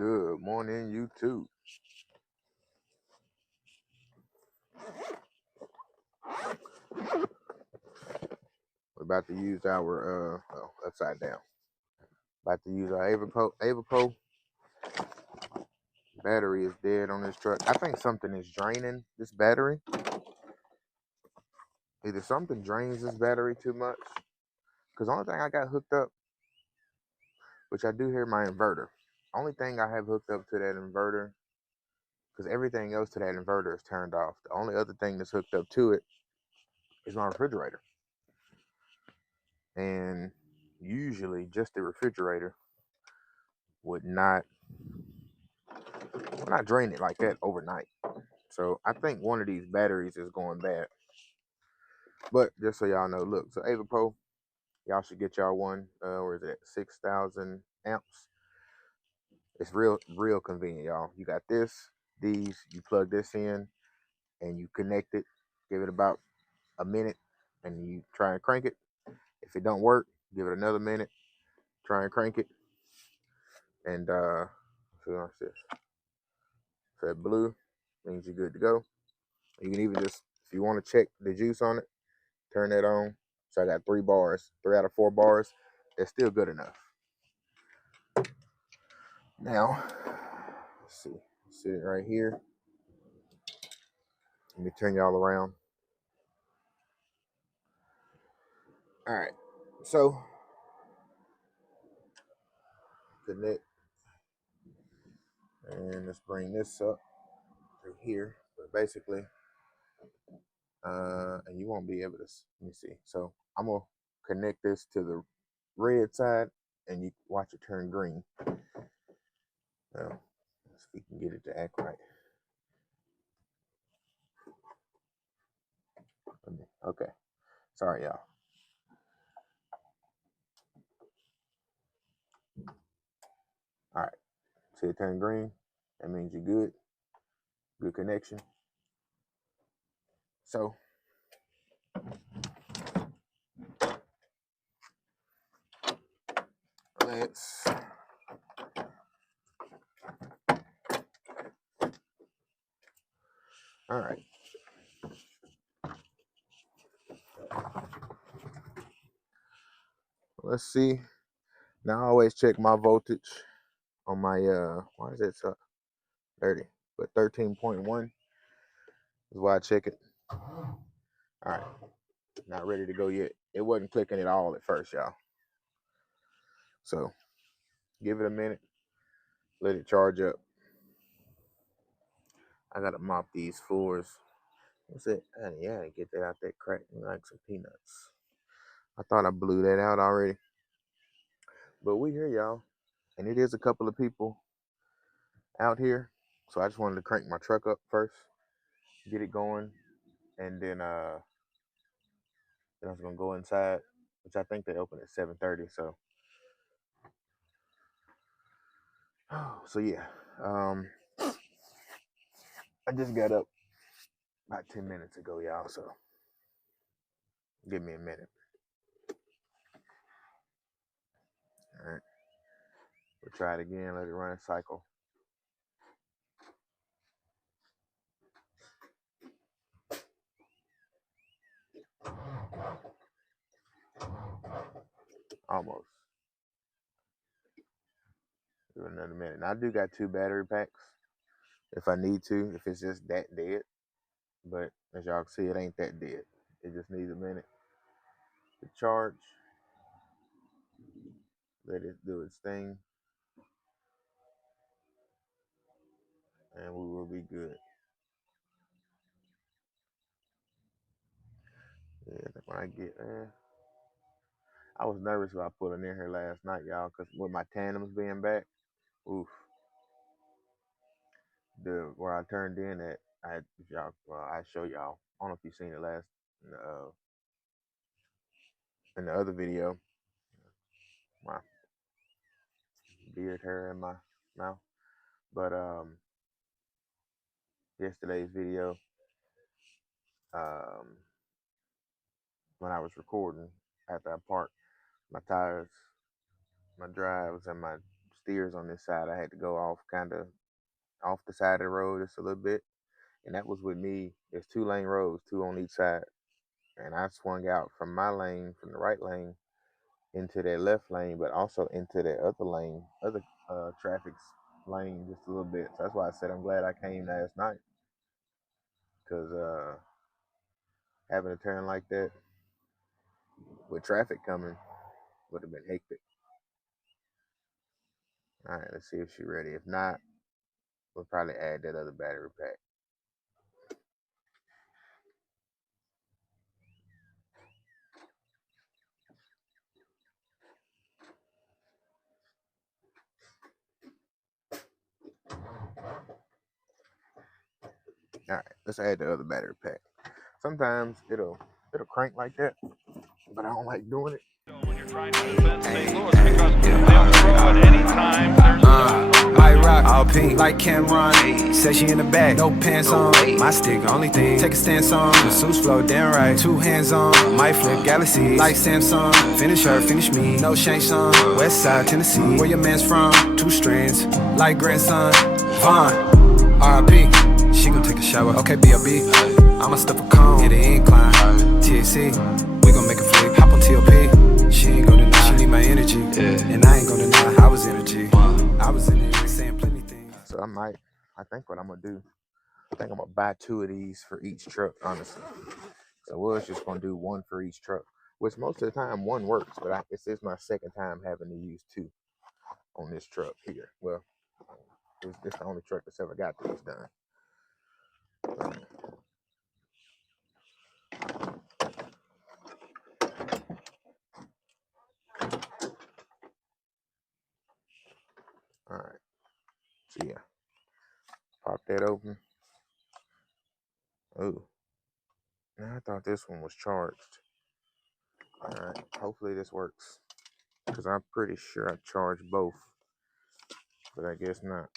Good morning, YouTube. We're about to use our upside down. About to use our Avapo. Battery is dead on this truck. I think something is draining this battery. Either something drains this battery too much. Because the only thing I got hooked up, which I do hear my inverter. Only thing I have hooked up to that inverter, because everything else to that inverter is turned off. The only other thing that's hooked up to it is my refrigerator. And usually just the refrigerator would not drain it like that overnight. So I think one of these batteries is going bad. But just so y'all know, look, so Avapo, y'all should get y'all one. Where is it? 6,000 amps. It's real convenient, y'all. You got these, you plug this in and you connect it, give it about a minute, and you try and crank it. If it don't work, give it another minute, try and crank it. And so what's this? So that blue means you're good to go. You can even just, if you want to check the juice on it, turn that on. So I got 3 bars, 3 out of 4 bars. That's still good enough. Now, let's see, sit it right here. Let me turn y'all around. All right, so connect, and let's bring this up through here. But basically, and you won't be able to. Let me see. So I'm gonna connect this to the red side, and you watch it turn green. Now, let's see if we can get it to act right. Okay, sorry y'all. All right, see it turn green. That means you're good. Good connection. So let's all right. Let's see. Now I always check my voltage on my why is it so 30? But 13.1 is why I check it. All right. Not ready to go yet. It wasn't clicking at all at first, y'all. So give it a minute. Let it charge up. I gotta mop these floors. What's it? Yeah, get that out that crack like some peanuts. I thought I blew that out already. But we here, y'all. And it is a couple of people out here. So I just wanted to crank my truck up first, get it going, and then I was gonna go inside, which I think they open at 7:30. So yeah. I just got up about 10 minutes ago, y'all, so give me a minute. All right. We'll try it again, let it run a cycle. Almost. Give it another minute. Now I do got 2 battery packs if I need to, if it's just that dead. But as y'all can see, it ain't that dead. It just needs a minute to charge. Let it do its thing. And we will be good. Yeah, when I get there. I was nervous about pulling in here last night, y'all, because with my tandems being back, oof. Where I turned in at, I show y'all. I don't know if you seen it last in the other video. My beard hair in my mouth. But yesterday's video, when I was recording after I parked my tires, my drives, and my steers on this side. I had to go off kind of off the side of the road just a little bit, and that was with me. There's 2 lane roads, 2 on each side, and I swung out from my lane, from the right lane, into that left lane, but also into that other lane, other traffic's lane just a little bit. So that's why I said I'm glad I came last night, because having a turn like that with traffic coming would have been hectic. All right, let's see if she's ready. If not, we'll probably add that other battery pack. All right, let's add the other battery pack. Sometimes it'll crank like that, but I don't like doing it. When you're trying to defend St. Louis, because they'll throw at any time. There's my rock, all pink, like Cameron. Said she in the back, no pants on. My stick, only thing, take a stance on. The suits flow damn right, 2 hands on. My flip galaxies, like Samsung. Finish her, finish me, no shank song. West side, Tennessee, where your man's from. 2 strands, like grandson. Vaughn, R.I.P. She gon' take a shower, okay, B.O.B. I'ma stuff a cone, hit an incline. THC, we gon' make a flip, hop on T.O.P. She ain't gonna deny, she need my energy. And I ain't gonna deny, I was energy. I was in it, saying plenty things. So I think what I'm gonna do, I think I'm gonna buy 2 of these for each truck, honestly. So we're just gonna do 1 for each truck, which most of the time 1 works, but this is my second time having to use 2 on this truck here. Well, this the only truck that's ever got these done. All right, so yeah, pop that open. Oh, now I thought this one was charged. All right, hopefully this works, because I'm pretty sure I charged both, but I guess not.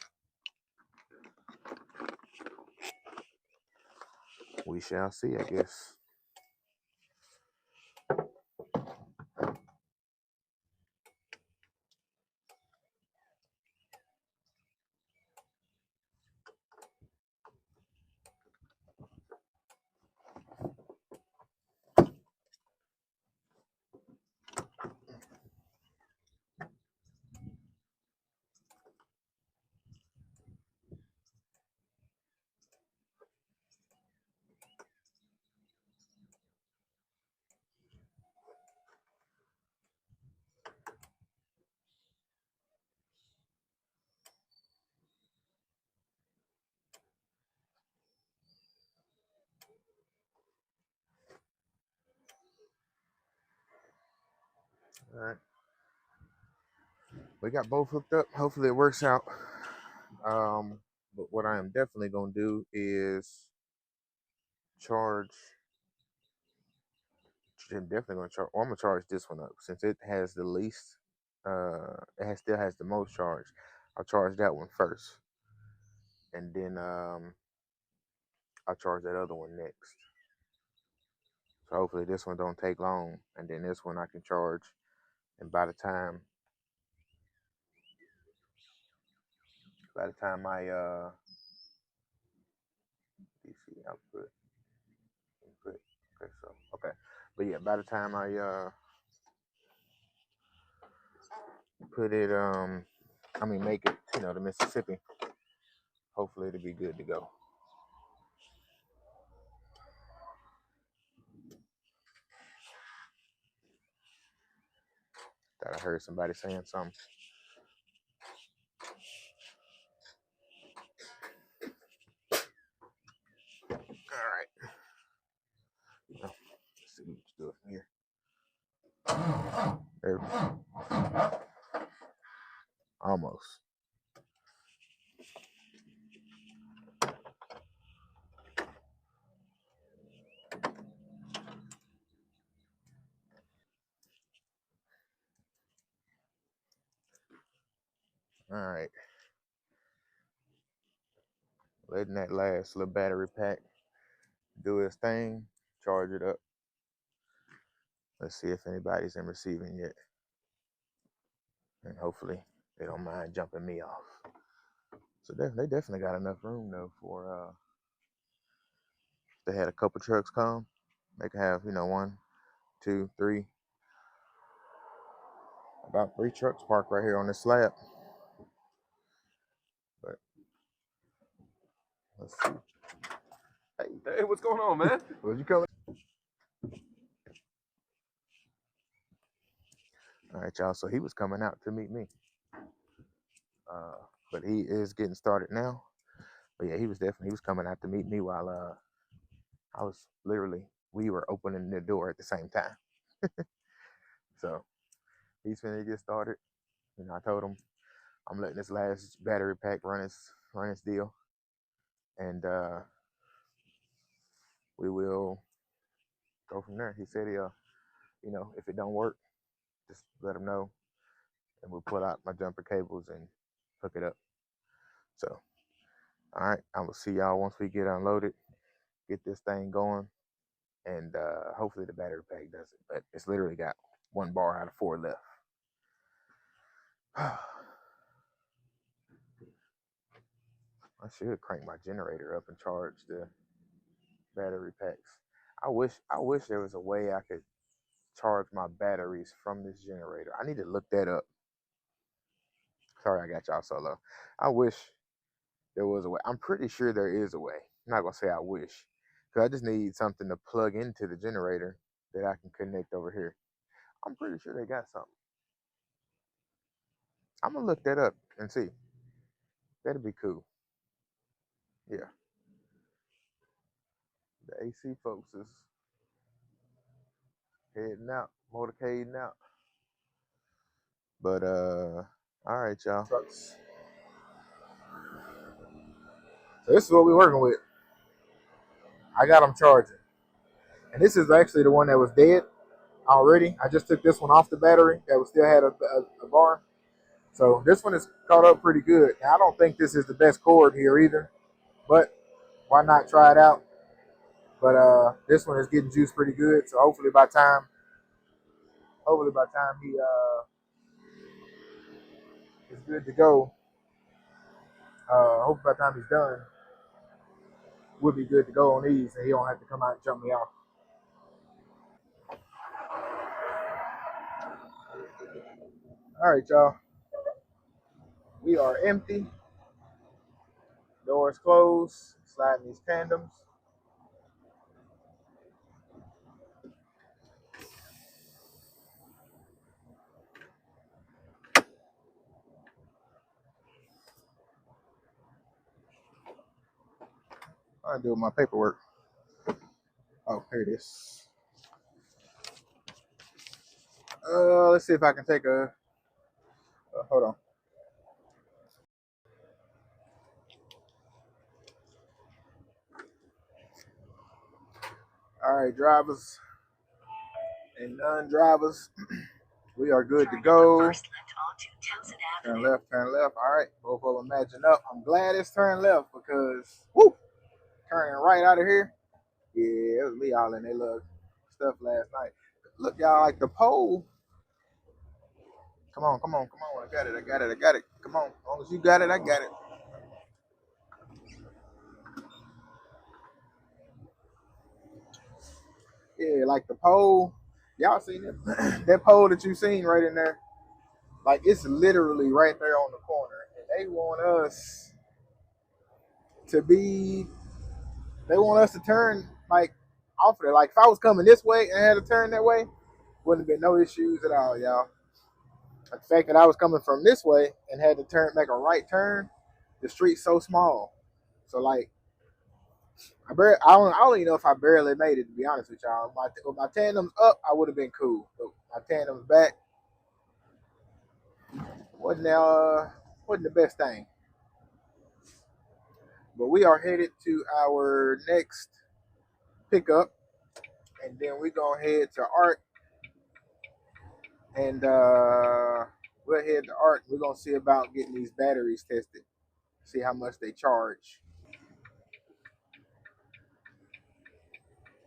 We shall see, I guess. All right, we got both hooked up. Hopefully it works out. But what I am definitely gonna do is charge. I'm definitely gonna charge. Or I'm gonna charge this one up since it has the least. Still has the most charge. I'll charge that one first, and then I'll charge that other one next. So hopefully this one don't take long, and then this one I can charge. And by the time I DC output input, okay, so okay, but yeah, by the time I put it make it to Mississippi, hopefully it'll be good to go. Thought I heard somebody saying something. All right. Let's see what you do from here. There. Almost. All right. Letting that last little battery pack do its thing. Charge it up. Let's see if anybody's in receiving yet. And hopefully they don't mind jumping me off. So they definitely got enough room though for they had a couple trucks come. They could have, 1, 2, 3, about 3 trucks parked right here on this slab. But let's see. Hey, what's going on, man? Was you coming? All right, y'all. So he was coming out to meet me. But he is getting started now. But yeah, he was coming out to meet me while we were opening the door at the same time. So he's finna get started. I told him I'm letting this last battery pack run its deal, and we will go from there. He said if it don't work, just let him know, and we'll pull out my jumper cables and hook it up. So, all right, I will see y'all once we get unloaded, get this thing going, and hopefully the battery pack does it. But it's literally got 1 bar out of 4 left. I should crank my generator up and charge the battery packs. I wish there was a way I could charge my batteries from this generator. I need to look that up. Sorry, I got y'all solo. I wish there was a way. I'm pretty sure there is a way. I'm not gonna say I wish, because I just need something to plug into the generator that I can connect over here. I'm pretty sure they got something. I'm gonna look that up and see. That'd be cool. Yeah. The AC folks is heading out, motorcading out. But all right, y'all. Trucks. So this is what we're working with. I got them charging, and this is actually the one that was dead already. I just took this one off the battery that was still had a bar. So this one is caught up pretty good. Now I don't think this is the best cord here either, but why not try it out? But this one is getting juiced pretty good. So hopefully by time he is good to go, hopefully by the time he's done, we'll be good to go on these, and he don't have to come out and jump me off. All right, y'all. We are empty. Doors closed. Sliding these tandems. I'm doing my paperwork. Oh, here it is. Let's see if I can take hold on. All right, drivers and non-drivers, we are good to go. Turn left, turn left. All right, both of them matching up. I'm glad it's turn left because, turning right out of here. Yeah, it was me all in their little stuff last night. Look, y'all, like the pole. Come on. I got it. Come on. As long as you got it, I got it. Yeah, like the pole. Y'all seen it? That pole that you seen right in there? Like, it's literally right there on the corner. And they want us to turn, like, off of it. Like, if I was coming this way and had to turn that way, wouldn't have been no issues at all, y'all. The fact that I was coming from this way and had to make a right turn, the street's so small. So, like, I don't even know if I barely made it, to be honest with y'all. With my tandems up, I would have been cool. But my tandems back wasn't the best thing. But we are headed to our next pickup, and then we're gonna head to Art, and we'll head to Art. We're gonna see about getting these batteries tested, see how much they charge.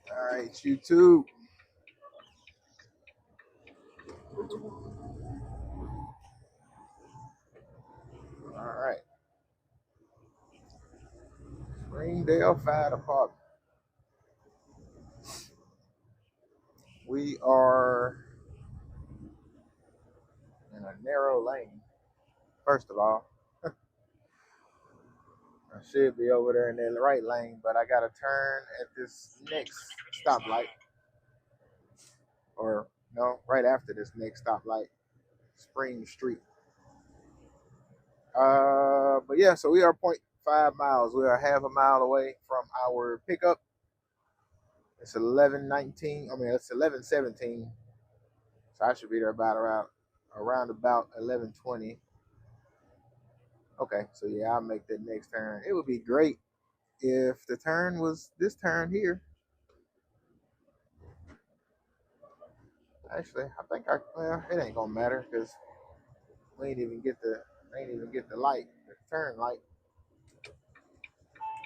All right, YouTube. Bloomingdale Fire Department. We are in a narrow lane. First of all, I should be over there in the right lane, but I got to turn at this next stoplight, or no, right after this next stoplight, Spring Street. But yeah, so we are 0.5 miles. We are half a mile away from our pickup. It's 11:19. I mean, it's 11:17. So I should be there around about 11:20. Okay, so yeah, I'll make that next turn. It would be great if the turn was this turn here. Actually, I think well, it ain't gonna matter because we ain't even get the light, the turn light.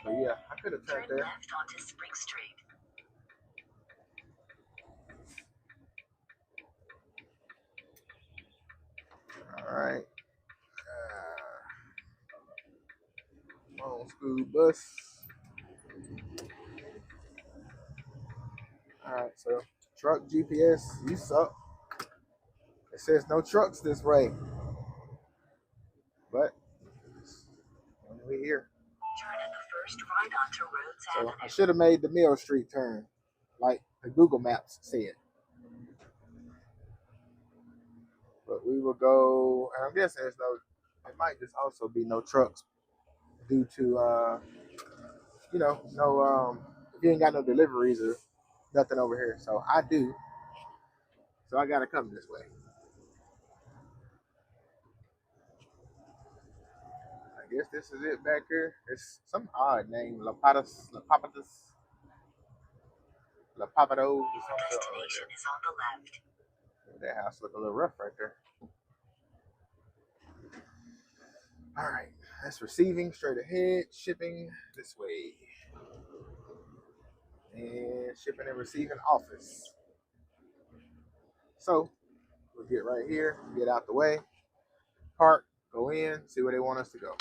But yeah, I could have turned there. Left onto Spring Street. All right. Come on, school bus. All right, so truck GPS, you suck. It says no trucks this way, but we here. Turn at the first right onto Rhodes So Avenue. I should have made the Mill Street turn, like the Google Maps said. But we will go, and I'm guessing it might just also be no trucks due to, if you ain't got no deliveries or nothing over here. So I do. So I gotta come this way. I guess this is it back here. It's some odd name, La Papados, or something. Destination is on the left. That house look a little rough right there. All right, that's receiving straight ahead, shipping this way, and shipping and receiving office. So we'll get right here, get out the way, park, go in, see where they want us to go.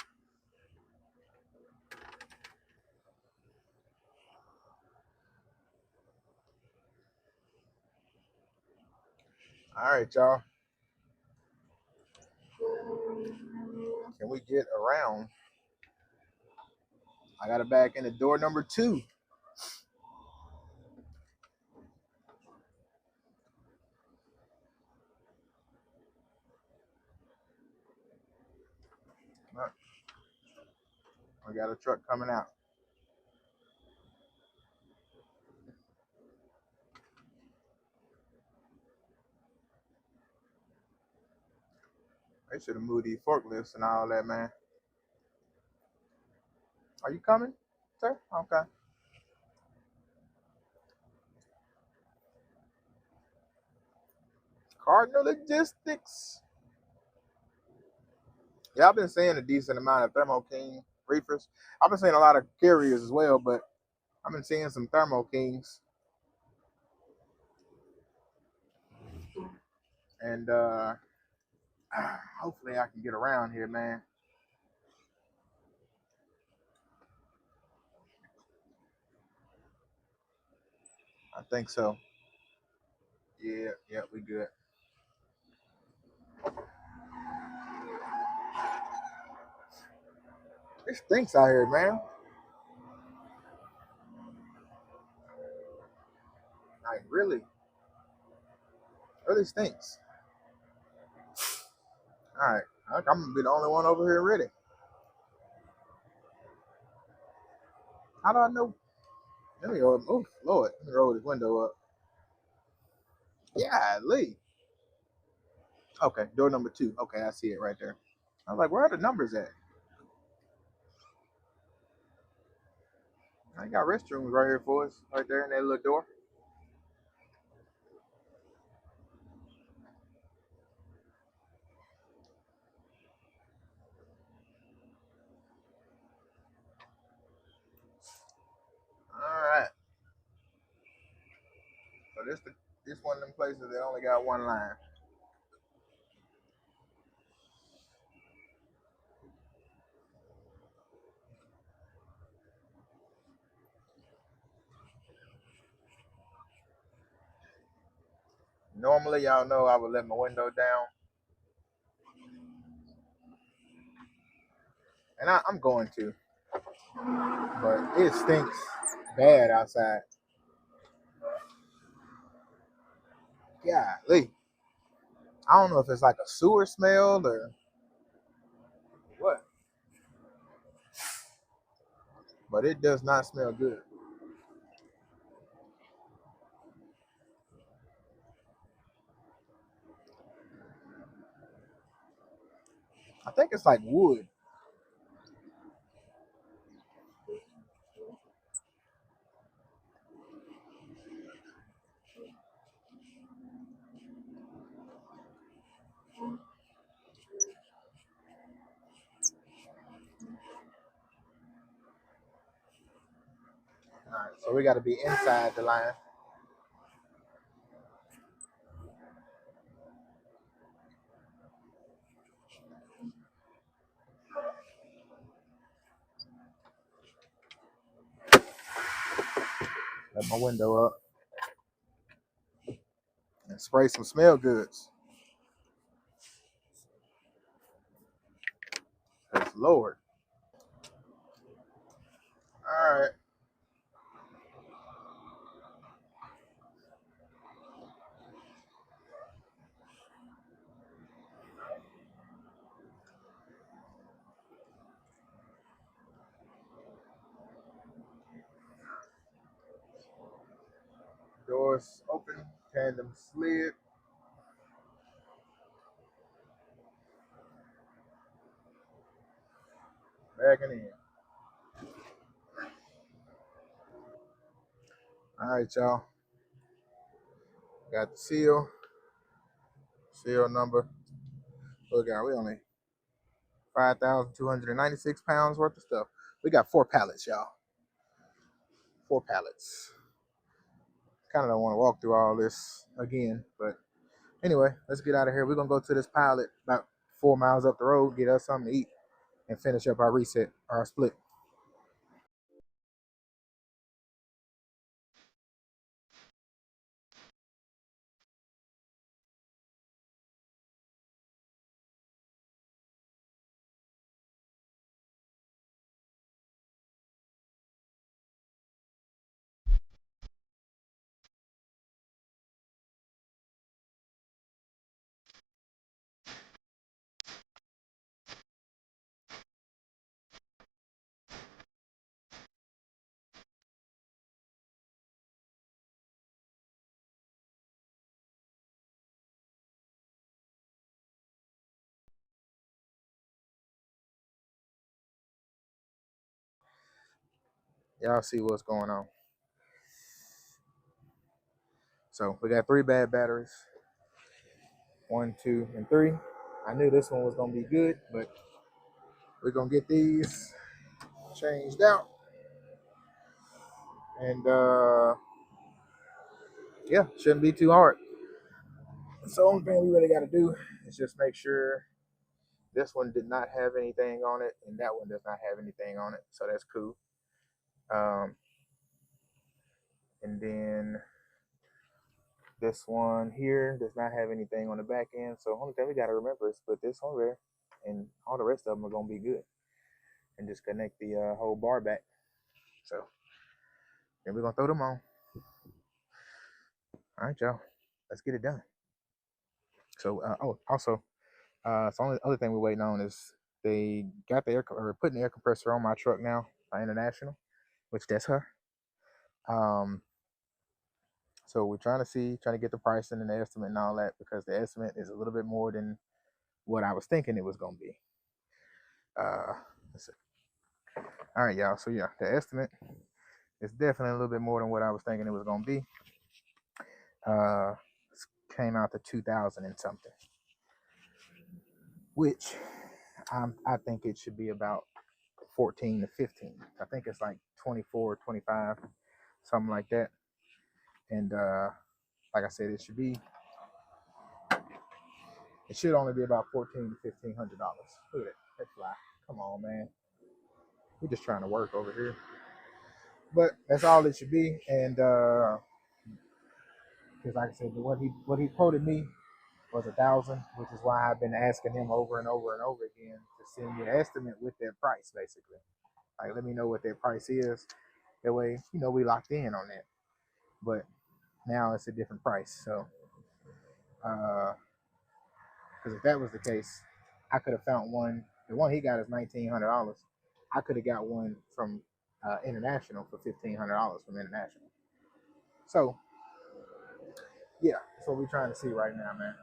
All right, y'all. Can we get around? I got it back in the door number 2. I got a truck coming out. They should have moved these forklifts and all that, man. Are you coming, sir? Okay. Cardinal Logistics. Yeah, I've been seeing a decent amount of Thermo King reefers. I've been seeing a lot of carriers as well, but I've been seeing some Thermo Kings. And hopefully I can get around here, man. I think so. Yeah, we good. It stinks out here, man. Like really stinks. All right, I'm gonna be the only one over here ready. How do I know? Let me roll. Oh Lord, let me roll this window up. Yeah, Lee. Okay, door number 2. Okay, I see it right there. I was like, where are the numbers at? I got restrooms right here for us, right there in that little door. All right. So this one of them places that only got one line. Normally, y'all know I would let my window down, and I'm going to, but it stinks bad outside. Golly. I don't know if it's like a sewer smell or what, but it does not smell good. I think it's like wood. All right, so we got to be inside the line. Let my window up and spray some smell goods. Praise the Lord. All right. Doors open, tandem slid. Backing in. All right, y'all. Got the seal number. Look out, we only 5,296 pounds worth of stuff. We got 4 pallets, y'all. 4 pallets. Kind of don't want to walk through all this again, but anyway, let's get out of here. We're gonna go to this pilot about 4 miles up the road, get us something to eat, and finish up our reset, our split. Y'all see what's going on. So we got 3 bad batteries. 1, 2, and 3. I knew this one was gonna be good, but we're gonna get these changed out. And yeah, shouldn't be too hard. So the only thing we really got to do is just make sure this one did not have anything on it, and that one does not have anything on it. So that's cool. And then this one here does not have anything on the back end. So the only thing we got to remember is put this on there, and all the rest of them are gonna be good. And just connect the whole bar back. So then we're gonna throw them on. All right, y'all. Let's get it done. So also, so only other thing we're waiting on is they got the putting the air compressor on my truck now, my International, which that's her. So we're trying to get the pricing and the estimate and all that, because the estimate is a little bit more than what I was thinking it was gonna be. Let's see. All right, y'all. So yeah, the estimate is definitely a little bit more than what I was thinking it was gonna be. Came out to 2,000 and something, which I think it should be about 14 to 15. I think it's like 24, 25, something like that. And like I said, it should only be about $1,400 to $1,500. Look at that fly. Come on, man. We're just trying to work over here. But that's all it should be. And because like I said, what he quoted me was 1,000, which is why I've been asking him over and over and over again to send me an estimate with their price, basically. Like, let me know what their price is. That way, we locked in on that. But now it's a different price. So, because if that was the case, I could have found one. The one he got is $1,900. I could have got one from International for $1,500 from International. So, yeah, that's what we're trying to see right now, man.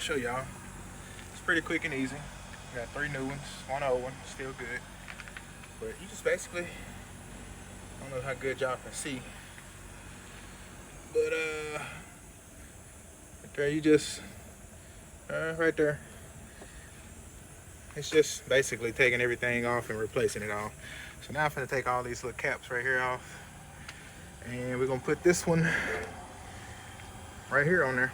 Show y'all. It's pretty quick and easy. We got 3 new ones, 1 old one, still good. But you just basically, I don't know how good y'all can see, but right there, you just right there. It's just basically taking everything off and replacing it all. So now I'm gonna take all these little caps right here off, and we're gonna put this one right here on there.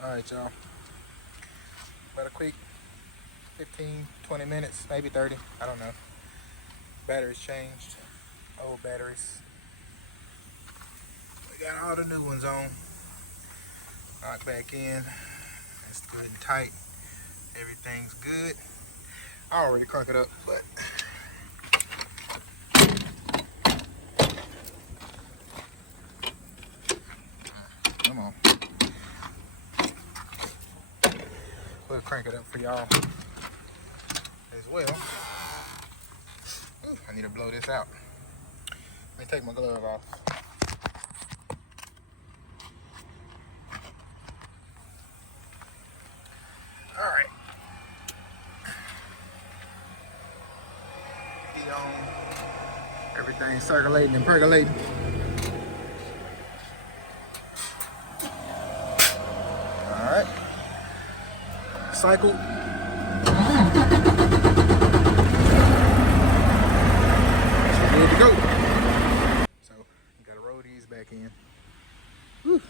All right, y'all. About a quick 15, 20 minutes, maybe 30. I don't know. Batteries changed. Old batteries. We got all the new ones on. Lock back in. It's good and tight. Everything's good. I already cranked it up, but come on. We'll crank it up for y'all as well. Ooh, I need to blow this out. Let me take my glove off. All right. Heat on. Everything's circulating and percolating. All right. Cycle. Good to go. So you gotta roll these back in. Whew.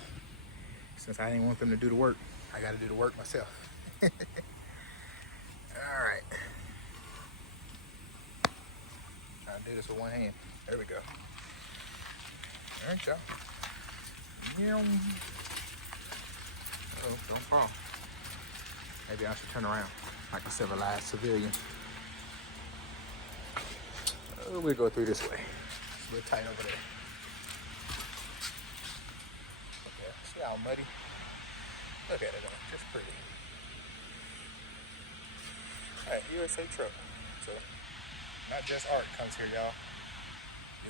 Since I didn't want them to do the work, I gotta do the work myself. All right. Trying to do this with one hand. There we go. All right, y'all. Oh, don't fall. Maybe I should turn around like a civilized civilian. Oh, we'll go through this way. It's a little tight over there. Okay, see how muddy? Look at it, though. Just pretty. All right, USA truck. So, not just art comes here, y'all.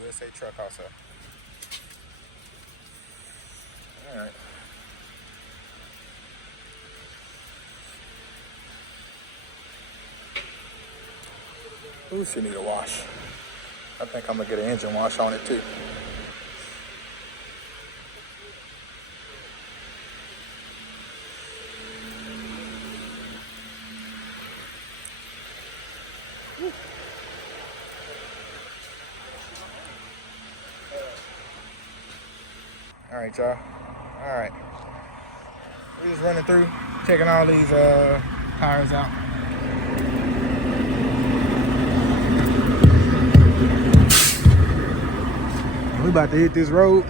USA truck also. All right. Ooh, should need a wash. I think I'm gonna get an engine wash on it too. All right, y'all. All right. We're just running through, checking all these tires out. We about to hit this road.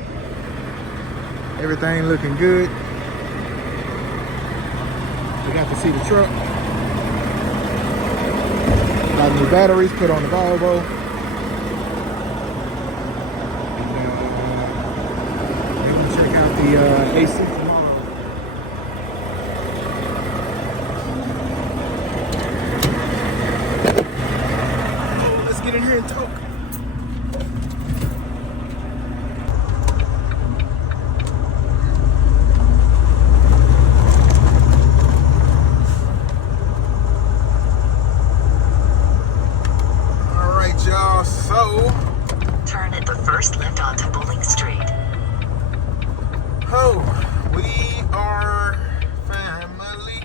Everything looking good. We got to see the truck. Got new batteries put on the Volvo. We're gonna check out the AC tomorrow. Oh, let's get in here and talk. Y'all, so Turn at the first left onto Bowling Street. oh, we are family.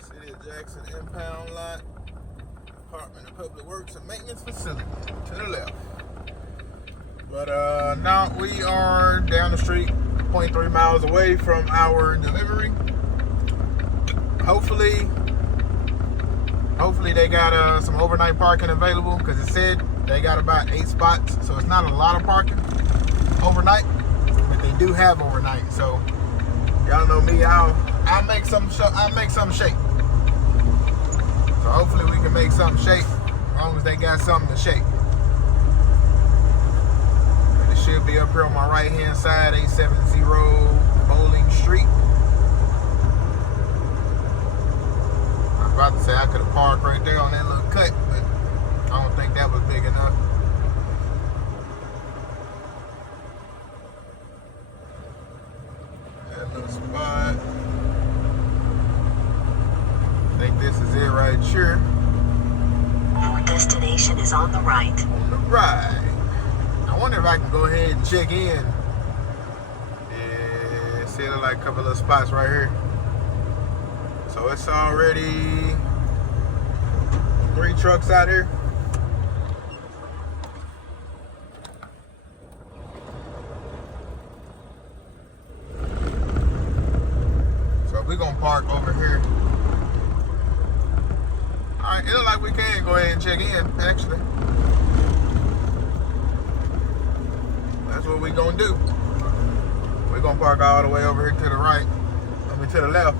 City of Jackson impound lot, Department of Public Works and Maintenance facility to the left. But now we are down the street, 0.3 miles away from our delivery. Hopefully they got some overnight parking available, because it said they got about 8 spots, so it's not a lot of parking overnight, but they do have overnight. So y'all know me, I'll make something shake. So hopefully we can make something shake, as long as they got something to shake. And it should be up here on my right hand side, 870 Bowling Street. About to say I could have parked right there on that little cut, but I don't think that was big enough. That little spot. I think this is it right here. Your destination is on the right. On the right. I wonder if I can go ahead and check in. Yeah, see like a couple of spots right here. So it's already 3 trucks out here. So we're gonna park over here. All right, it looks like we can go ahead and check in, actually. That's what we're gonna do. We're gonna park all the way over here to the right. I mean, to the left.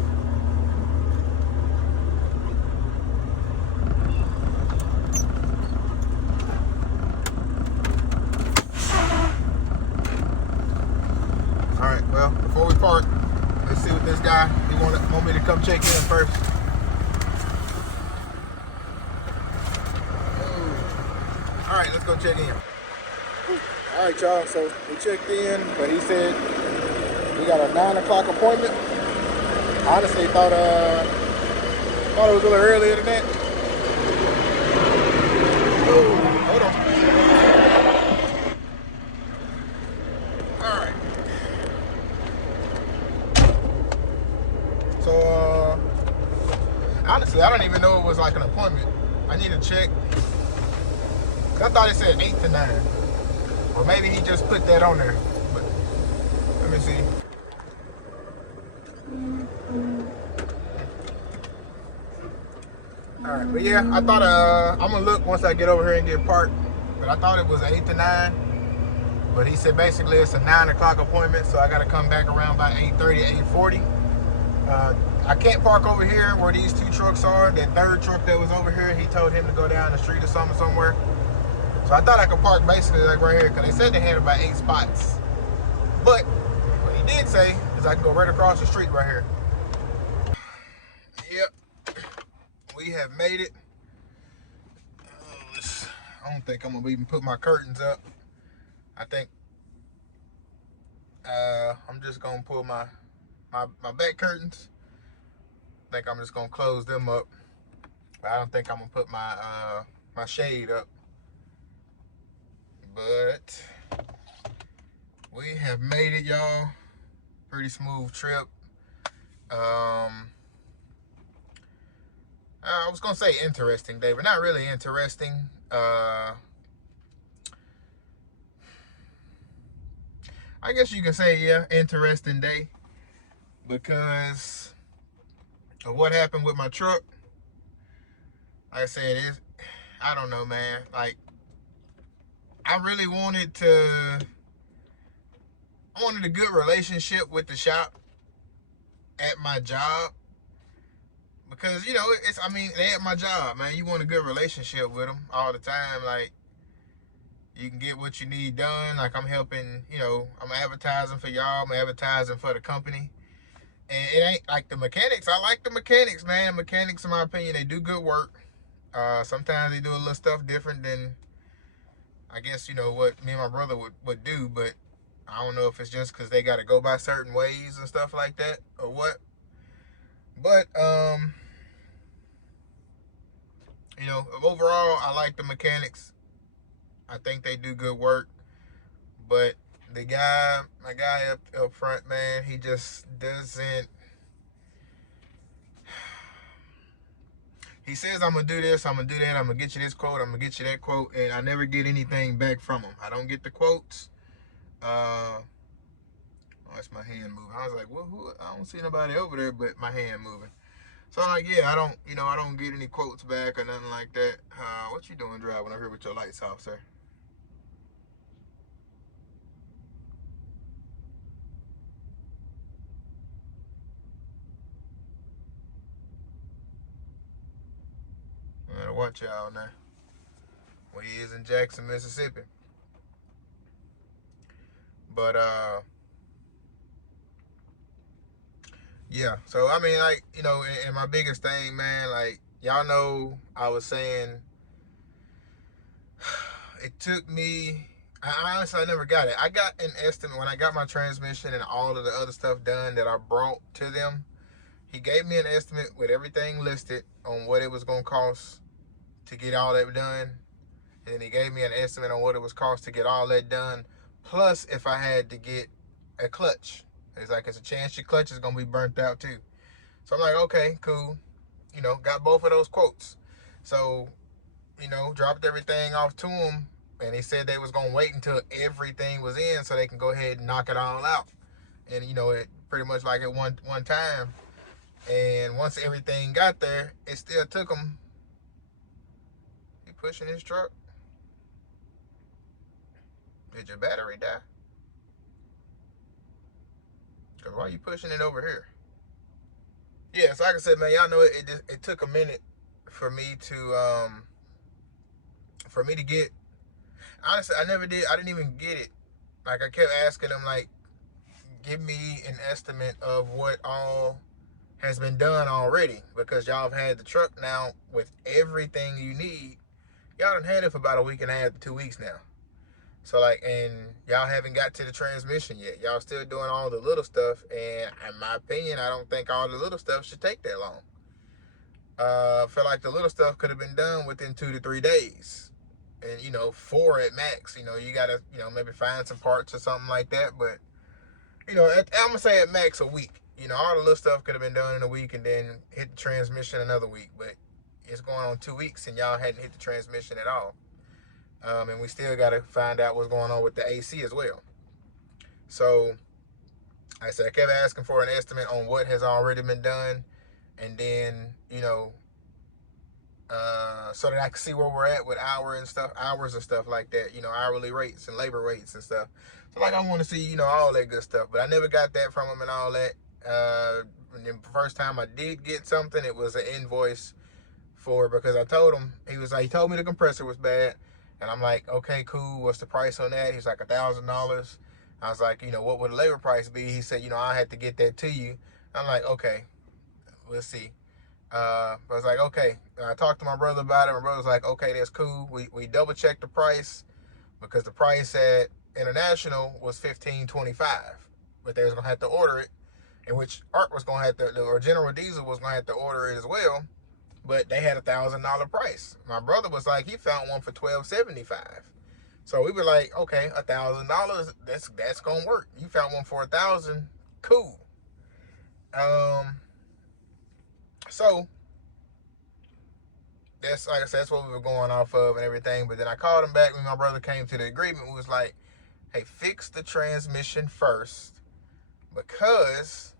Alright, well, before we park, let's see what this guy, he want me to come check in first. Alright, let's go check in. Alright, y'all, so we checked in, but he said we got a 9 o'clock appointment. I honestly thought it was a little earlier than that. Oh, hold on. Alright. So, honestly, I don't even know it was like an appointment. I need to check. I thought it said 8 to 9. Or maybe he just put that on there. But let me see. Alright, but yeah, I thought I'm gonna look once I get over here and get parked. But I thought it was 8 to 9. But he said basically it's a 9 o'clock appointment, so I gotta come back around by 8:30, 8:40. I can't park over here where these 2 trucks are. That 3rd truck that was over here, he told him to go down the street or somewhere. So I thought I could park basically like right here, because they said they had about 8 spots. But what he did say is I can go right across the street right here. Yep, we have made it. I don't think I'm gonna even put my curtains up. I think I'm just gonna pull my back curtains. I think I'm just gonna close them up. But I don't think I'm gonna put my my shade up. But we have made it, y'all. Pretty smooth trip. I was gonna say interesting day, but not really interesting. I guess you can say, yeah, interesting day, because of what happened with my truck. Like I said, I don't know, man. Like, I really I wanted a good relationship with the shop at my job, because, you know, I mean, they at my job, man. You want a good relationship with them all the time. Like, you can get what you need done. Like, I'm helping, you know, I'm advertising for y'all. I'm advertising for the company. And it ain't like the mechanics. I like the mechanics, man. Mechanics, in my opinion, they do good work. Sometimes they do a little stuff different than, I guess, you know, what me and my brother would do. But I don't know if it's just because they got to go by certain ways and stuff like that or what. But, you know, overall, I like the mechanics. I think they do good work. But my guy up front, man, he just doesn't. He says, I'm going to do this, I'm going to do that, I'm going to get you this quote, I'm going to get you that quote, and I never get anything back from him. I don't get the quotes. Oh, it's my hand moving. I was like, well, I don't see nobody over there, but my hand moving. So I'm like, yeah, I don't get any quotes back or nothing like that. What you doing driving over here with your lights off, sir? I gotta watch y'all now. We is in Jackson, Mississippi. But, yeah, so I mean, like, you know, and my biggest thing, man, like, y'all know I was saying it took me, I honestly, I never got it. I got an estimate when I got my transmission and all of the other stuff done that I brought to them. He gave me an estimate with everything listed on what it was going to cost to get all that done. And then he gave me an estimate on what it was cost to get all that done, plus if I had to get a clutch. It's like, it's a chance your clutch is going to be burnt out too. So I'm like, okay, cool. You know, got both of those quotes. So, you know, dropped everything off to him, and he said they was going to wait until everything was in so they can go ahead and knock it all out. And, you know, it pretty much like at one time. And once everything got there, it still took him. He pushing his truck. Did your battery die? Because why are you pushing it over here? Yeah, so like I said, man, y'all know it took a minute for me to get. Honestly, I didn't even get it. Like, I kept asking him, like, give me an estimate of what all has been done already, because y'all have had the truck now with everything you need. Y'all done had it for about a week and a half to 2 weeks now. So, like, and y'all haven't got to the transmission yet. Y'all still doing all the little stuff, and in my opinion, I don't think all the little stuff should take that long. I feel like the little stuff could have been done within 2 to 3 days. And, you know, 4 at max. You know, you got to, you know, maybe find some parts or something like that. But, you know, I'm going to say at max a week. You know, all the little stuff could have been done in a week and then hit the transmission another week. But it's going on 2 weeks and y'all hadn't hit the transmission at all. And we still got to find out what's going on with the AC as well. So, like I said, I kept asking for an estimate on what has already been done. And then, you know, so that I can see where we're at with hours and stuff like that, you know, hourly rates and labor rates and stuff. So, like, I want to see, you know, all that good stuff, but I never got that from him and all that. And the first time I did get something, it was an invoice because I told him, he told me the compressor was bad, and I'm like, okay, cool, what's the price on that? He's like, $1,000. I was like, you know, what would the labor price be? He said, you know, I had to get that to you. I'm like, okay, we'll see. I was like, okay. I talked to my brother about it. My brother was like, okay, that's cool. We double checked the price, because the price at International was $15.25, but they was gonna have to order it, in which Art was gonna have to, or General Diesel was gonna have to order it as well, but they had $1,000 price. My brother was like, he found one for $1,275. So we were like, okay, $1,000, that's gonna work. You found one for $1,000, cool. So that's, like I said, that's what we were going off of and everything. But then I called him back when my brother came to the agreement. We was like, hey, fix the transmission first, because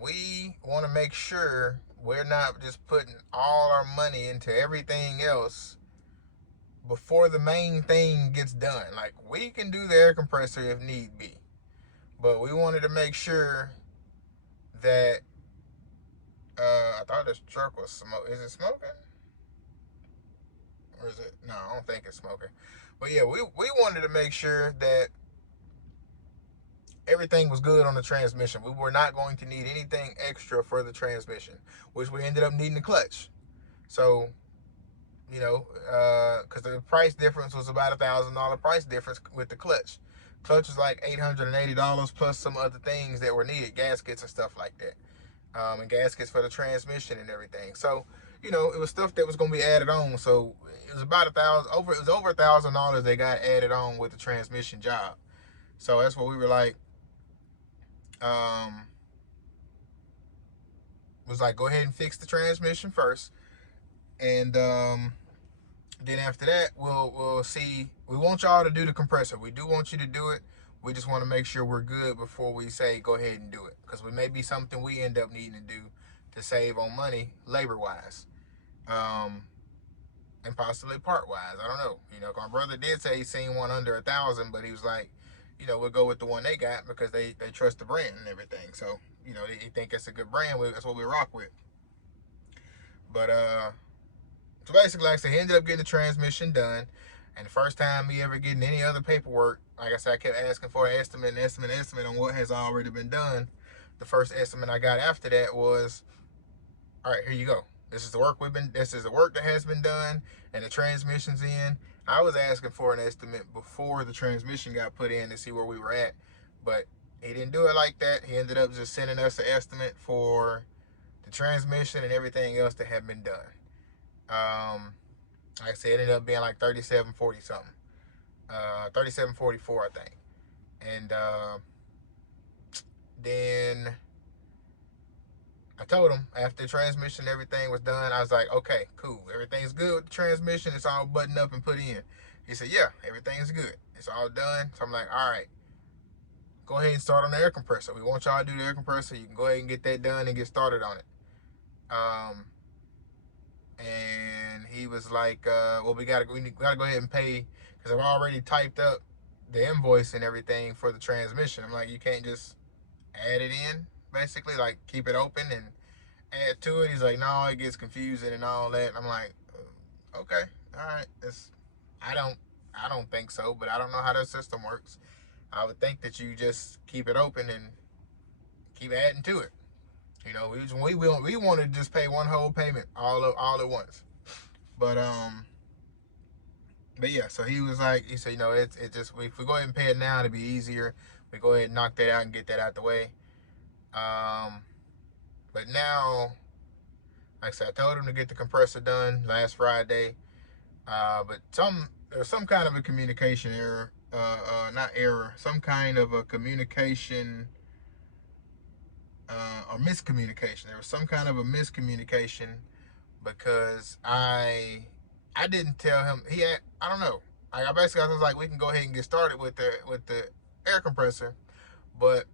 we want to make sure we're not just putting all our money into everything else before the main thing gets done. Like, we can do the air compressor if need be, but we wanted to make sure that I thought this truck was smoking. Is it smoking? Or is it? No, I don't think it's smoking. But yeah, we wanted to make sure that everything was good on the transmission. We were not going to need anything extra for the transmission, which we ended up needing the clutch. So, you know, because the price difference was about $1,000 price difference with the clutch. Clutch was like $880 plus some other things that were needed, gaskets and stuff like that, and gaskets for the transmission and everything. So, you know, it was stuff that was going to be added on. So it was about It was over $1,000 they got added on with the transmission job. So that's what we were like. Was like, go ahead and fix the transmission first, and then after that, we'll see. We want y'all to do the compressor. We do want you to do it. We just want to make sure we're good before we say go ahead and do it, because we may be something we end up needing to do to save on money labor wise, and possibly part wise. I don't know. You know, my brother did say he seen one under 1,000, but he was like, you know, we'll go with the one they got because they trust the brand and everything. So, you know, they think it's a good brand. That's what we rock with. But so basically, like I said, he ended up getting the transmission done. And the first time he ever getting any other paperwork, like I said, I kept asking for an estimate on what has already been done. The first estimate I got after that was, all right, here you go. This is the work that has been done, and the transmission's in. I was asking for an estimate before the transmission got put in to see where we were at, but he didn't do it like that. He ended up just sending us an estimate for the transmission and everything else that had been done. Like I said, it ended up being like 3740 something, 3744 I think, and then I told him after the transmission and everything was done, I was like, okay, cool, everything's good with the transmission, it's all buttoned up and put in. He said, yeah, everything's good, it's all done. So I'm like, all right, go ahead and start on the air compressor. We want y'all to do the air compressor. You can go ahead and get that done and get started on it. And he was like, well, we gotta go ahead and pay, because I've already typed up the invoice and everything for the transmission. I'm like, you can't just add it in, basically, like keep it open and add to it. He's like, no, it gets confusing and all that. And I'm like, okay, all right. I don't think so, but I don't know how their system works. I would think that you just keep it open and keep adding to it. You know, we want to just pay one whole payment all at once. But yeah, so he said, you know, it's just, if we go ahead and pay it now, it'll be easier. We go ahead and knock that out and get that out the way. But now, like I said, I told him to get the compressor done last Friday. But there was some kind of a communication error, not error, some kind of a communication or miscommunication. There was some kind of a miscommunication, because I didn't tell him. I don't know. I was like, we can go ahead and get started with the air compressor, but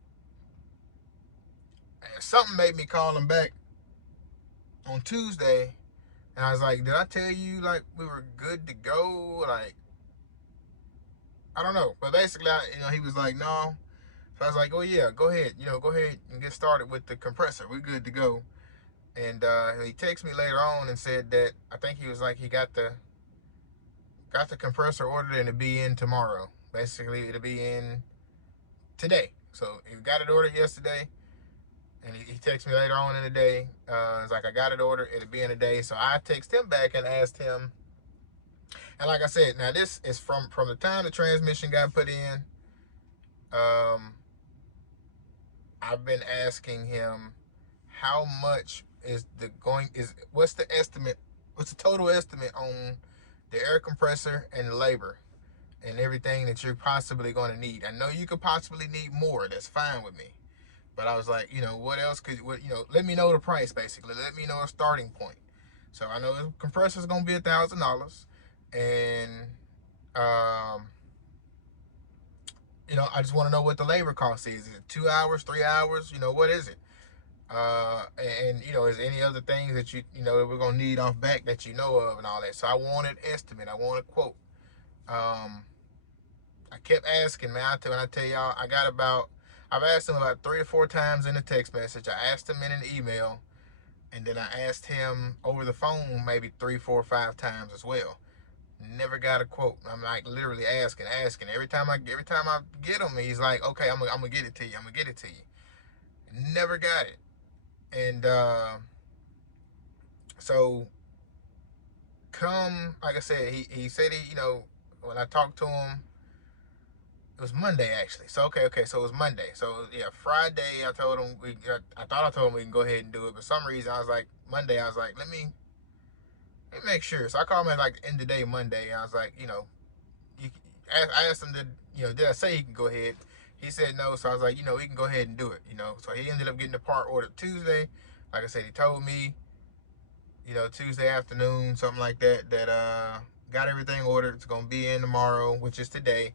something made me call him back on Tuesday, and I was like, did I tell you like we were good to go? Like, I don't know, but basically, he was like, no. So I was like, oh yeah, go ahead, go ahead and get started with the compressor. We're good to go. And he texted me later on and said that, I think he was like, he got the compressor ordered and it'll be in tomorrow. Basically, it'll be in today. So he got it ordered yesterday, and he texted me later on in the day. It's like, I got it ordered, it'll be in a day. So I texted him back and asked him, and like I said, now this is from the time the transmission got put in. I've been asking him, how much what's the estimate, what's the total estimate on the air compressor and the labor and everything that you're possibly going to need. I know you could possibly need more, that's fine with me, but I was like, what else let me know the price, basically, let me know a starting point. So I know the compressor's going to be $1,000, and I just want to know what the labor cost is. Is it 2 hours, 3 hours? What is it? And is there any other things that that we're gonna need off back that you know of and all that. So I want an estimate. I want a quote. I kept asking, man. When I tell y'all, I've asked him about 3 or 4 times in a text message. I asked him in an email, and then I asked him over the phone maybe 3, 4, 5 times as well. Never got a quote. I'm like literally asking. Every time I get him, he's like, okay, I'm gonna get it to you. I'm gonna get it to you. Never got it. And so like I said, he said when I talked to him, it was Monday actually. So okay, so it was Monday. So yeah, Friday I told him I thought I told him we can go ahead and do it, but for some reason I was like Monday. I was like, let me make sure. So I called him at like the end of the day Monday, and I was like, I asked him did I say he can go ahead? He said no, so I was like, we can go ahead and do it. So he ended up getting the part ordered Tuesday. Like I said, he told me, Tuesday afternoon, something like that, got everything ordered. It's gonna be in tomorrow, which is today,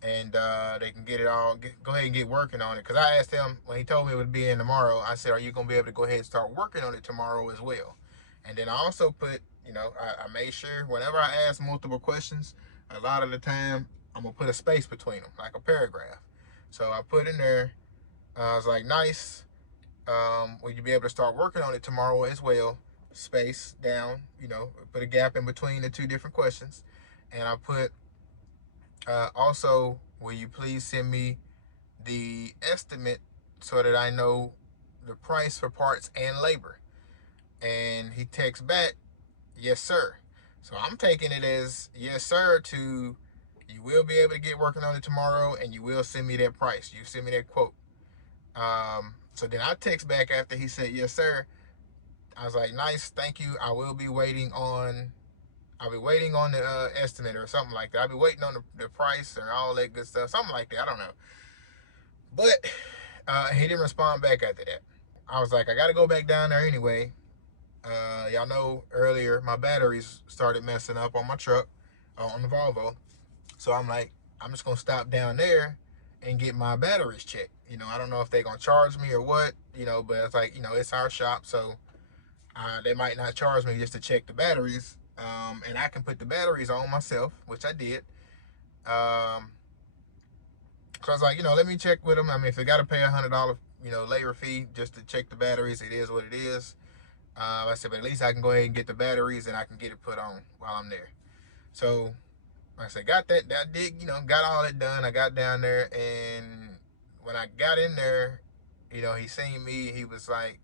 and they can get it all. Go ahead and get working on it. Cause I asked him when he told me it would be in tomorrow. I said, are you gonna be able to go ahead and start working on it tomorrow as well? And then I also put, I made sure whenever I ask multiple questions, a lot of the time I'm gonna put a space between them, like a paragraph. So I put in there, I was like, nice. Will you be able to start working on it tomorrow as well? Space down, put a gap in between the 2 different questions. And I put, also, will you please send me the estimate so that I know the price for parts and labor? And he texts back, yes, sir. So I'm taking it as yes, sir, to you will be able to get working on it tomorrow, and you will send me that price. You send me that quote. So then I text back after he said yes, sir. I was like, nice, thank you. I'll be waiting on the estimate or something like that. I'll be waiting on the price or all that good stuff, something like that. I don't know. But he didn't respond back after that. I was like, I got to go back down there anyway. Y'all know earlier my batteries started messing up on my truck, on the Volvo. So I'm like, I'm just going to stop down there and get my batteries checked. I don't know if they're going to charge me or what, but it's like, it's our shop. So they might not charge me just to check the batteries. And I can put the batteries on myself, which I did. So I was like, let me check with them. I mean, if they got to pay $100, labor fee just to check the batteries, it is what it is. I said, but at least I can go ahead and get the batteries and I can get it put on while I'm there. So, like I said, got got all that done. I got down there, and when I got in there, he seen me. He was like,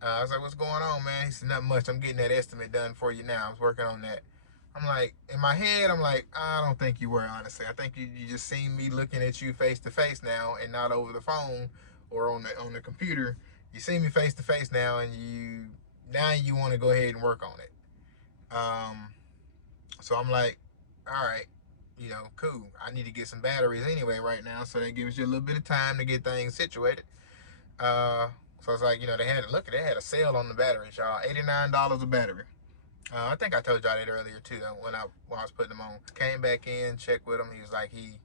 I was like, what's going on, man? He said, nothing much. I'm getting that estimate done for you now. I was working on that. I'm like, in my head, I'm like, I don't think you were, honestly. I think you just seen me looking at you face to face now and not over the phone or on the computer. You see me face to face now, and you want to go ahead and work on it. So I'm like, all right, cool. I need to get some batteries anyway right now, so that gives you a little bit of time to get things situated. So it's like, they had a sale on the batteries, y'all. $89 a battery. I think I told y'all that earlier too, when I was putting them on. Came back in, checked with him. He was like, he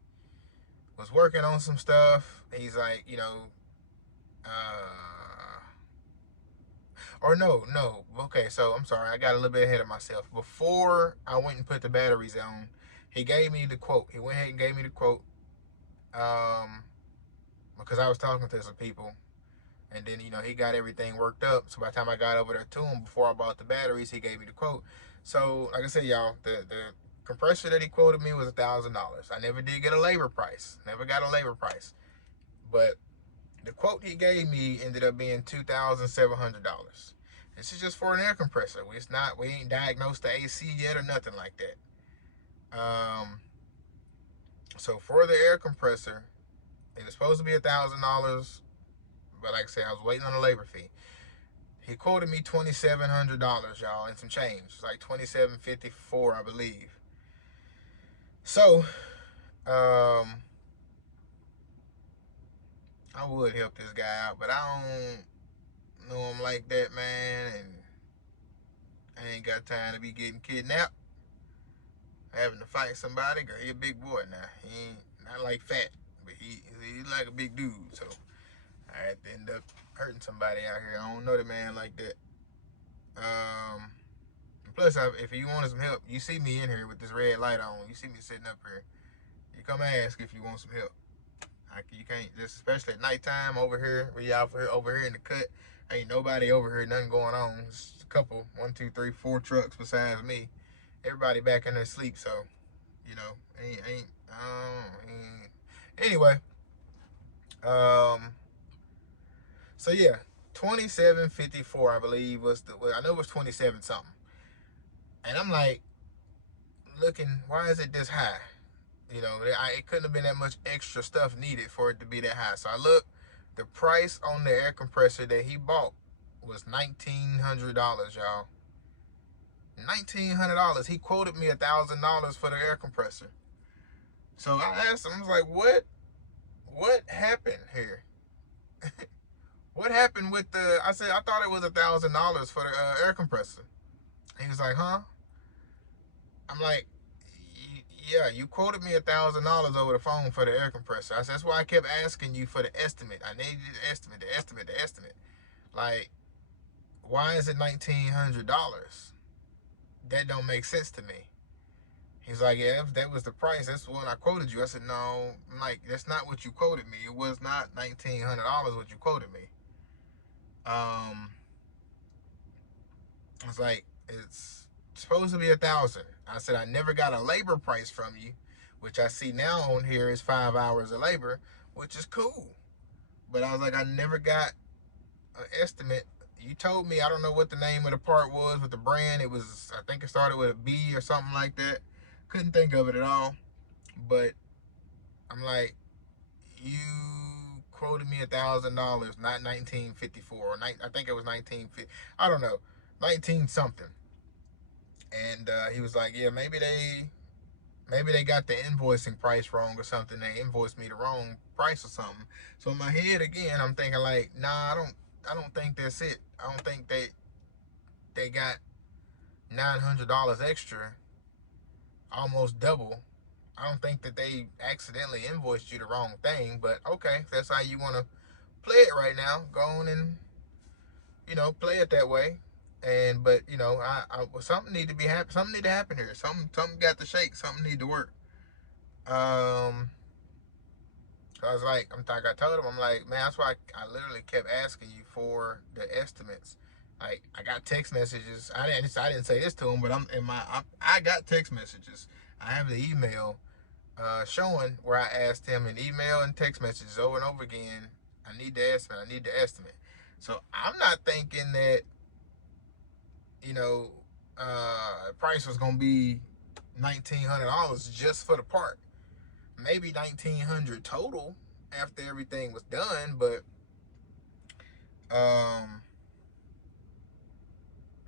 was working on some stuff. He's like, or no. Okay, so I'm sorry. I got a little bit ahead of myself. Before I went and put the batteries on, he gave me the quote. He went ahead and gave me the quote. Because I was talking to some people. And then, he got everything worked up. So by the time I got over there to him, before I bought the batteries, he gave me the quote. So, like I said, y'all, the compressor that he quoted me was $1,000. I never did get a labor price. Never got a labor price. But the quote he gave me ended up being $2,700. This is just for an air compressor. We ain't diagnosed the AC yet or nothing like that. So for the air compressor, it was supposed to be $1,000. But like I said, I was waiting on the labor fee. He quoted me $2,700, y'all, and some change. Like $2,754, I believe. So, I would help this guy out, but I don't know him like that, man, and I ain't got time to be getting kidnapped, having to fight somebody. Girl, he a big boy now. He ain't not like fat, but he's like a big dude. So I had to end up hurting somebody out here. I don't know the man like that. Plus, if you wanted some help, you see me in here with this red light on. You see me sitting up here. You come ask if you want some help. You can't just, especially at nighttime over here. We out over here in the cut. Ain't nobody over here. Nothing going on. Just a couple, 1, 2, 3, 4 trucks besides me. Everybody back in their sleep. So, you know, anyway. So yeah, 2754, I believe I know it was 27 something. And I'm like, looking, why is it this high? You know, it couldn't have been that much extra stuff needed for it to be that high. So I looked, the price on the air compressor that he bought was $1,900, y'all. $1,900. He quoted me $1,000 for the air compressor. So I asked him, I was like, what happened here? What happened with I said, I thought it was $1,000 for the air compressor. He was like, huh? I'm like, yeah, you quoted me $1,000 over the phone for the air compressor. I said, that's why I kept asking you for the estimate. I needed the estimate. Like, why is it $1,900? That don't make sense to me. He's like, yeah, if that was the price, that's what I quoted you. I said, no, I'm like, that's not what you quoted me. It was not $1,900 what you quoted me. It's like, it's supposed to be $1,000. I said, I never got a labor price from you, which I see now on here is 5 hours of labor, which is cool. But I was like, I never got an estimate. You told me, I don't know what the name of the part was with the brand. It was, I think it started with a B or something like that. Couldn't think of it at all. But I'm like, you quoted me $1,000, not 1954. I think it was 1950. I don't know, 19 something. And he was like, yeah, maybe they got the invoicing price wrong or something. They invoiced me the wrong price or something. So in my head again, I'm thinking like, nah, I don't think that's it. I don't think they got $900 extra, almost double. I don't think that they accidentally invoiced you the wrong thing. But okay, if that's how you want to play it right now, go on and, you know, play it that way. But you know, something need to be happen. Something need to happen here. Something got to shake. Something need to work. So I was like, I told him, I'm like, man, that's why I literally kept asking you for the estimates. Like, I got text messages. I didn't say this to him, but I got text messages. I have the email showing where I asked him in email and text messages over and over again. I need the estimate. So I'm not thinking that, you know, price was gonna be $1,900 just for the part. Maybe $1,900 total after everything was done, but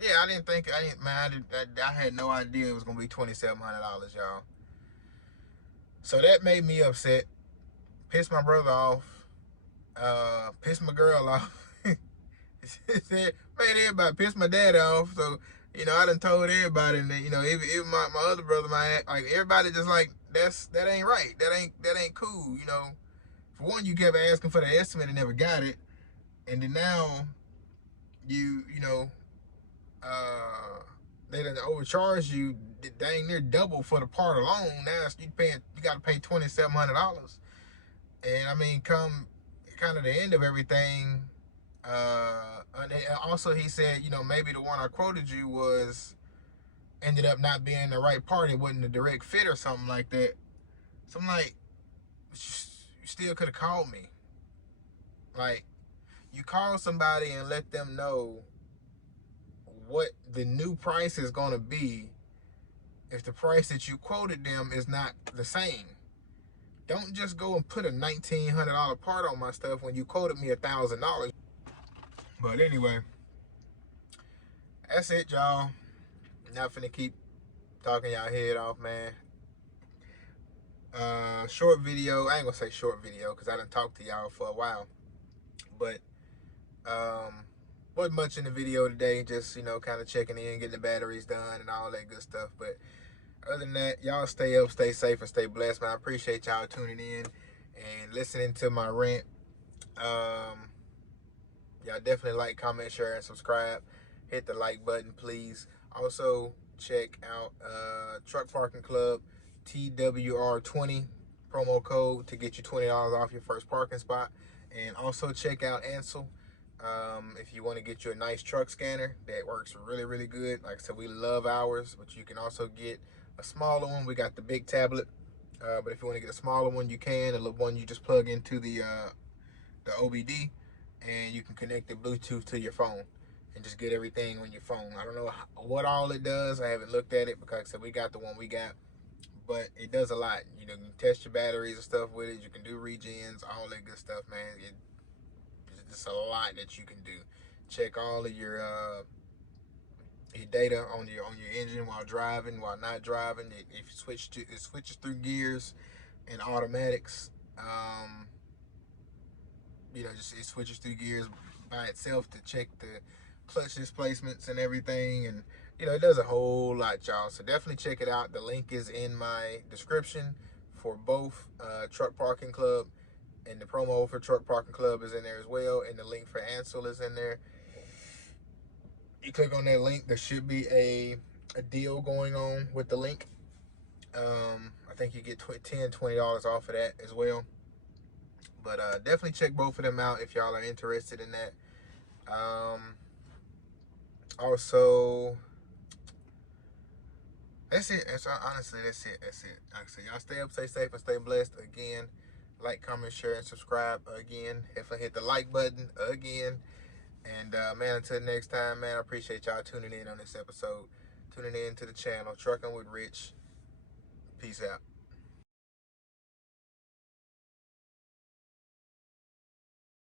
yeah, I had no idea it was gonna be $2,700, y'all. So that made me upset, pissed my brother off, pissed my girl off. Said, man, everybody pissed my dad off. So, you know, I done told everybody, and you know, even my other brother, like everybody just like, that ain't right. That ain't cool. You know, for one, you kept asking for the estimate and never got it, and then now you know, they done overcharged you dang near double for the part alone. Now you got to pay $2,700, and I mean, come kind of the end of everything. And also he said, you know, maybe the one I quoted you ended up not being the right part. It wasn't a direct fit or something like that. So I'm like, you still could have called me. Like, you call somebody and let them know what the new price is going to be if the price that you quoted them is not the same. Don't just go and put a $1,900 part on my stuff when you quoted me $1,000. But anyway, that's it, y'all. Not finna keep talking y'all head off, man. Short video. I ain't gonna say short video because I done talked to y'all for a while. But wasn't much in the video today. Just, you know, kind of checking in, getting the batteries done and all that good stuff. But other than that, y'all stay up, stay safe, and stay blessed, man. I appreciate y'all tuning in and listening to my rant. Y'all definitely like, comment, share, and subscribe. Hit the like button, please. Also, check out Truck Parking Club, TWR20 promo code to get you $20 off your first parking spot. And also check out Ancel. If you want to get you a nice truck scanner that works really, really good. Like I said, we love ours, but you can also get a smaller one. We got the big tablet, but if you want to get a smaller one, you can. The little one you just plug into the OBD, and you can connect the Bluetooth to your phone and just get everything on your phone. I don't know what all it does. I haven't looked at it because like I said, we got the one we got, but it does a lot. You know, you can test your batteries and stuff with it. You can do regens, all that good stuff, man. It's just a lot that you can do. Check all of your data on your engine while driving, while not driving. It switches through gears and automatics. You know, just it switches through gears by itself to check the clutch displacements and everything, and you know, it does a whole lot, y'all. So definitely check it out. The link is in my description for both Truck Parking Club, and the promo for Truck Parking Club is in there as well, and the link for Ancel is in there. You click on that link, there should be a deal going on with the link. I think you get $20 off of that as well. But definitely check both of them out if y'all are interested in that. Also, that's it. Honestly, that's it. Like I said, y'all stay up, stay safe, and stay blessed. Again, like, comment, share, and subscribe. Again, if I hit the like button again. And man, until next time, man, I appreciate y'all tuning in on this episode, tuning in to the channel, Trucking with Rich. Peace out.